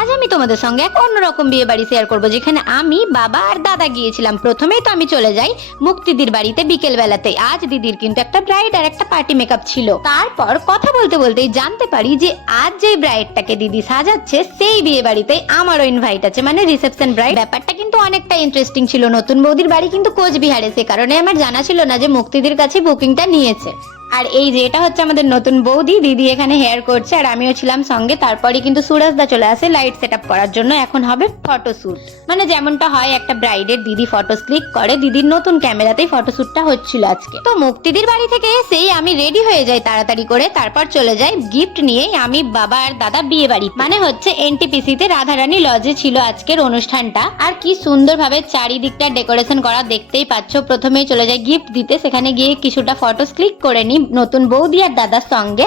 আজ আমি তোমাদের সঙ্গে এক অন্যরকম বিয়ে বাড়ি শেয়ার করবো, যেখানে আমি, বাবা আর দাদা গিয়েছিলাম। প্রথমেই তো আমি চলে যাই মুক্তিদির বাড়িতে বিকেল বেলাতে। আজ দিদির কিন্তু একটা ব্রাইড আর একটা পার্টি মেকআপ ছিল। তারপর কথা বলতে বলতেই জানতে পারি যে আজ যেই ব্রাইডটাকে দিদি সাজাচ্ছে সেই বিয়ে বাড়িতে আমারও ইনভাইট আছে, মানে রিসেপশন ব্রাইড। ব্যাপারটা কিন্তু অনেকটা ইন্টারেস্টিং ছিল। নতুন বৌদির বাড়ি কিন্তু কোচবিহারে, সে কারণে আমার জানা ছিল না যে মুক্তিদির কাছে বুকিংটা নিয়েছে। আর এই যে এটা হচ্ছে আমাদের নতুন বৌদি, দিদি এখানে হেয়ার করছে আর আমিও ছিলাম সঙ্গে। তারপরে কিন্তু সুরজদা চলে আসে লাইট সেট আপ করার জন্য। এখন হবে ফটোশুট, মানে যেমনটা হয় একটা ব্রাইডের, দিদি ফটো ক্লিক করে, দিদির নতুন ক্যামেরাতেই ফটোশুটটা হচ্ছিল আজকে। তো মুক্তিদির বাড়ি থেকে এসেই আমি রেডি হয়ে যাই তাড়াতাড়ি করে। তারপর চলে যাই গিফট নিয়ে আমি, বাবা আর দাদা বিয়ে বাড়ি, মানে হচ্ছে এনটিপিসিতে রাধারানী লজে ছিল আজকের অনুষ্ঠানটা। আর কি সুন্দরভাবে চারিদিকটা ডেকোরেশন করা দেখতেই পাচ্ছ। প্রথমেই চলে যাই গিফট দিতে, সেখানে গিয়ে কিছুটা ফটো ক্লিক করে নি নতুন বৌদি আর দাদার সঙ্গে।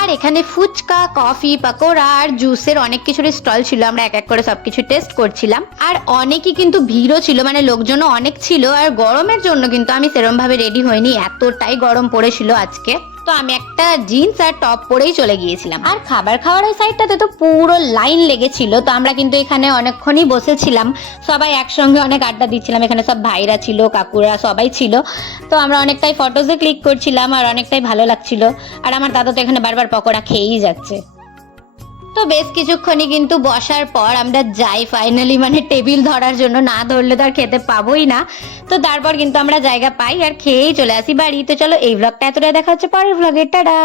আর এখানে ফুচকা, কফি, পাকোড়া আর জুসের অনেক কিছুর স্টল ছিল। আমরা এক এক করে সবকিছু টেস্ট করছিলাম। আর অনেকই কিন্তু ভিড়ও ছিল, মানে লোকজনও অনেক ছিল। আর গরমের জন্য কিন্তু আমি সেরকম ভাবে রেডি হইনি, এতটাই গরম পড়েছিল আজকে। তো আমি একটা জিন্স আর টপ পরেই চলে গিয়েছিলাম। আর খাবার খাওয়ার ওই সাইডটাতে তো পুরো লাইন লেগেছিল। তো আমরা কিন্তু এখানে অনেকক্ষণই বসেছিলাম, সবাই একসঙ্গে অনেক আড্ডা দিচ্ছিলাম। এখানে সব ভাইরা ছিল, কাকুরা সবাই ছিল। তো আমরা অনেকটাই ফটোজে ক্লিক করছিলাম আর অনেকটাই ভালো লাগছিল। আর আমার দাদা তো এখানে বারবার পকোড়া খেয়েই যাচ্ছে। তো বেশ কিছুক্ষণই কিন্তু বসার পর আমরা যাই ফাইনালি, মানে টেবিল ধরার জন্য। না ধরলে তো আর খেতে পাবোই না। তো তারপর কিন্তু আমরা জায়গা পাই আর খেয়েই চলে আসি বাড়ি। তো চলো এই ব্লগটা এতটাই, দেখা হচ্ছে পরের ব্লগে, টাটা।